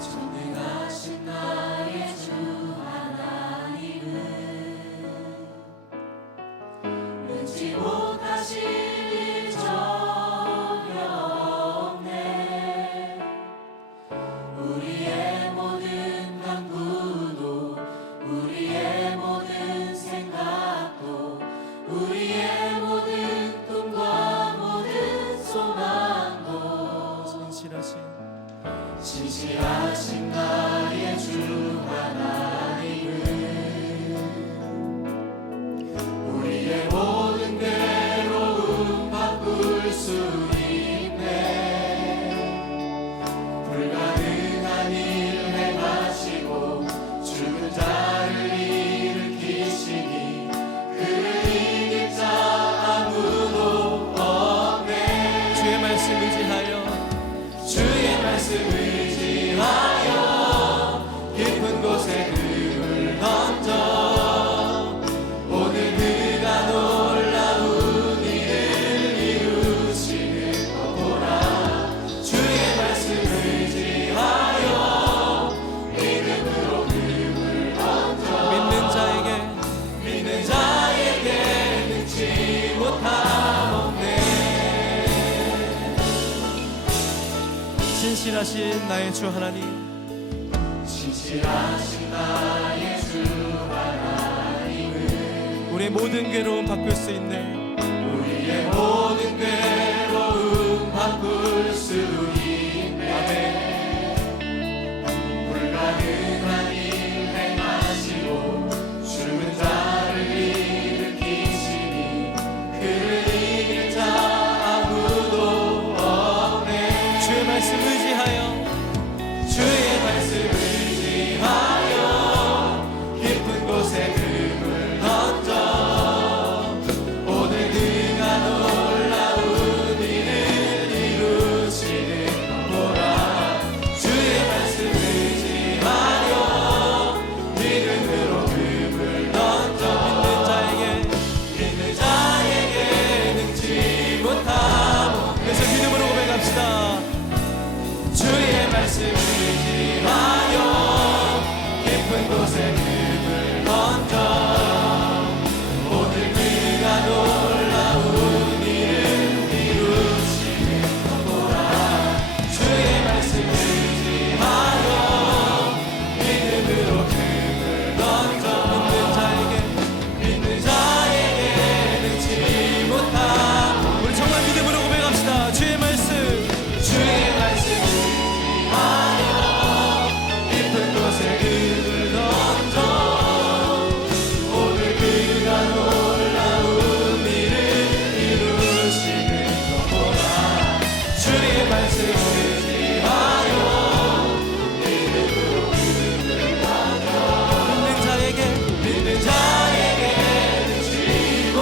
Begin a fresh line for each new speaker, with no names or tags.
전능하신 나의 주 하나님.
은 눈치 못하 시는 저 명대, 우 리의 모든 방 부도, 우리의 모든 생각도 우리의 지하신다
진실하신 나의 주 하나님.
진실하신 나의 주 하나님은
우리의 모든 괴로움 바꿀 수 있네.
우리의 모든 괴로움